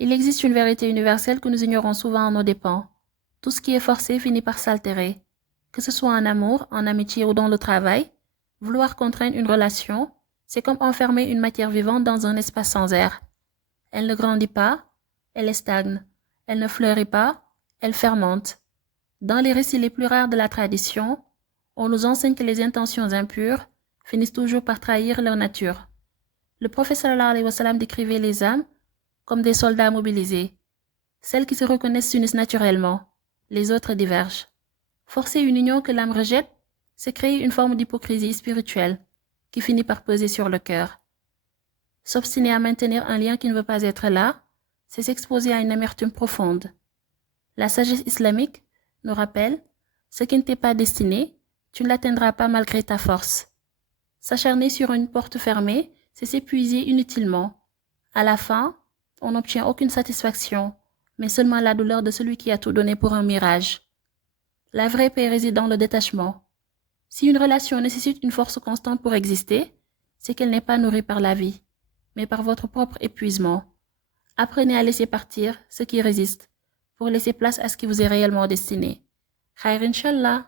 Il existe une vérité universelle que nous ignorons souvent à nos dépens. Tout ce qui est forcé finit par s'altérer. Que ce soit en amour, en amitié ou dans le travail, vouloir contraindre une relation, c'est comme enfermer une matière vivante dans un espace sans air. Elle ne grandit pas, elle stagne. Elle ne fleurit pas, elle fermente. Dans les récits les plus rares de la tradition, on nous enseigne que les intentions impures finissent toujours par trahir leur nature. Le prophète sallallahu alayhi wa sallam décrivait les âmes comme des soldats mobilisés. Celles qui se reconnaissent s'unissent naturellement, les autres divergent. Forcer une union que l'âme rejette, c'est créer une forme d'hypocrisie spirituelle qui finit par peser sur le cœur. S'obstiner à maintenir un lien qui ne veut pas être là, c'est s'exposer à une amertume profonde. La sagesse islamique nous rappelle, ce qui ne t'est pas destiné, tu ne l'atteindras pas malgré ta force. S'acharner sur une porte fermée, c'est s'épuiser inutilement. À la fin, on n'obtient aucune satisfaction, mais seulement la douleur de celui qui a tout donné pour un mirage. La vraie paix réside dans le détachement. Si une relation nécessite une force constante pour exister, c'est qu'elle n'est pas nourrie par la vie, mais par votre propre épuisement. Apprenez à laisser partir ce qui résiste, pour laisser place à ce qui vous est réellement destiné. Khair Inch'Allah.